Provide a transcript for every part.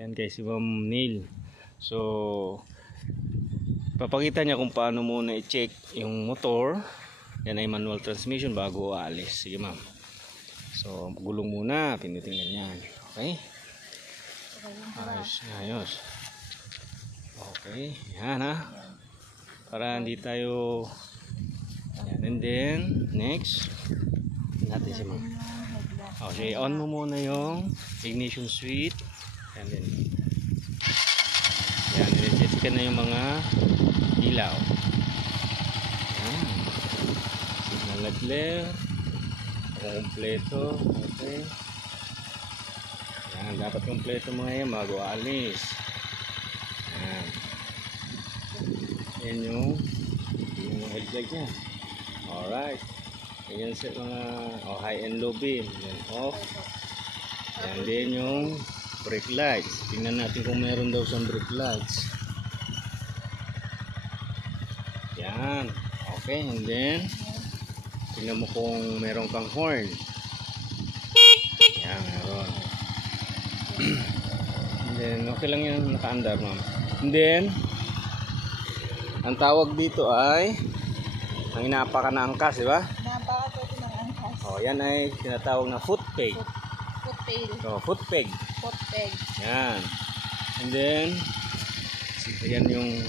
Yan guys, si Ma'am Neil. So papakita niya kung paano muna i-check yung motor. Yan ay manual transmission bago aalis. Sige ma'am. So gulong muna, pindutin ganyan. Okay? Ayos, ayos. Okay, yan ha. Para hindi tayo. Yan, and then next natin si ma'am. Okay, on mo muna yung ignition switch. And then yan, i-set ka na yung mga ilaw. Yan. Signal na glare. Kompleto. Okay. Yan, dapat kompleto mga yan bago alis. Yan. Yan yung headlight niya. Alright. Yan set mga high and low beam. Yan off. Yan din yung brake lights. Tingnan natin kung meron daw sa brake lights. Yan. Okay. And then tingnan mo kung meron kang horn. Yan. Meron. And then okay lang yan. Nakaandar ma'am. And then ang tawag dito ay ang inaapakan na angkas, di ba? Inaapakan po ito ng angkas. O, yan ay tinatawag na foot peg. Foot peg. O, foot peg. Foot peg. Yan. And then yan yung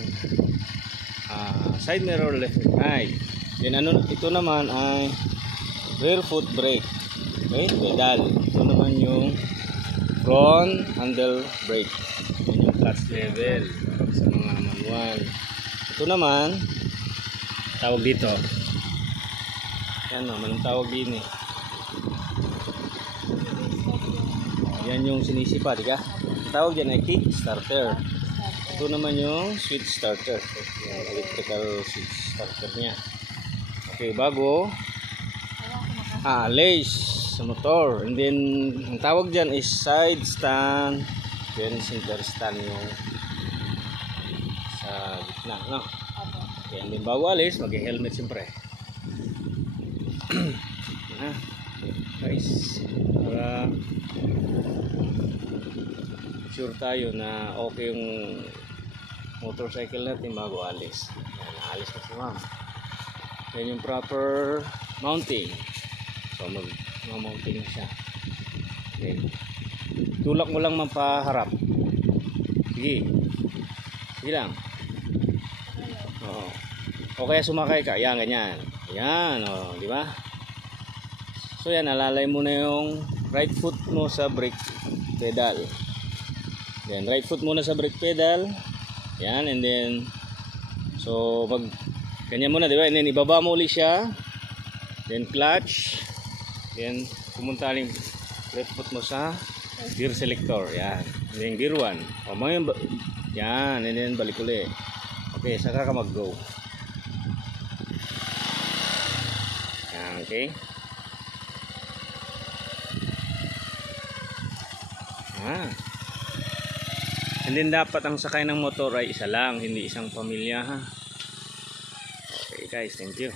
side mirror left and right. Then ano, ito naman ay rear foot brake. Okay, pedal. Ito naman yung front handle brake. Yan yung clutch level sa mga manual. Ito naman tawag dito. Yan naman ang tawag din eh. Yan yung sinisipa, di ka? Tawag dyan ay kick starter. Ito naman yung switch starter. Yung electrical switch starter nya. Okay, bago lace sa motor. And then ang tawag dyan is side stand. Then center stand yung sa gitna, no? Okay, and then bago alis, mag-helmet siyempre. Guys, para sure tayo na okay yung motorcycle natin bago alis. Alis na si ma'am. Yan yung proper mounting. So mag-mounting na siya. Okay. Tulak mo lang mapaharap. Sige. Sige lang. Oo. O kaya sumakay ka. Yan, ganyan. Yan, o, di ba? So yan, alalay mo na yung right foot mo sa brake pedal. Then right foot muna sa brake pedal. Yan, and then so mag ganyan muna, di ba? And then ibaba mo ulit siya. Then clutch. Then pumunta rin left foot mo sa gear selector. Yan. And then gear 1. O mga yan, and then balik ulit. Okay, saka ka mag-go. Yan, okay. And then dapat ang sakay ng motor ay isa lang, hindi isang pamilya ha. Okay guys, thank you.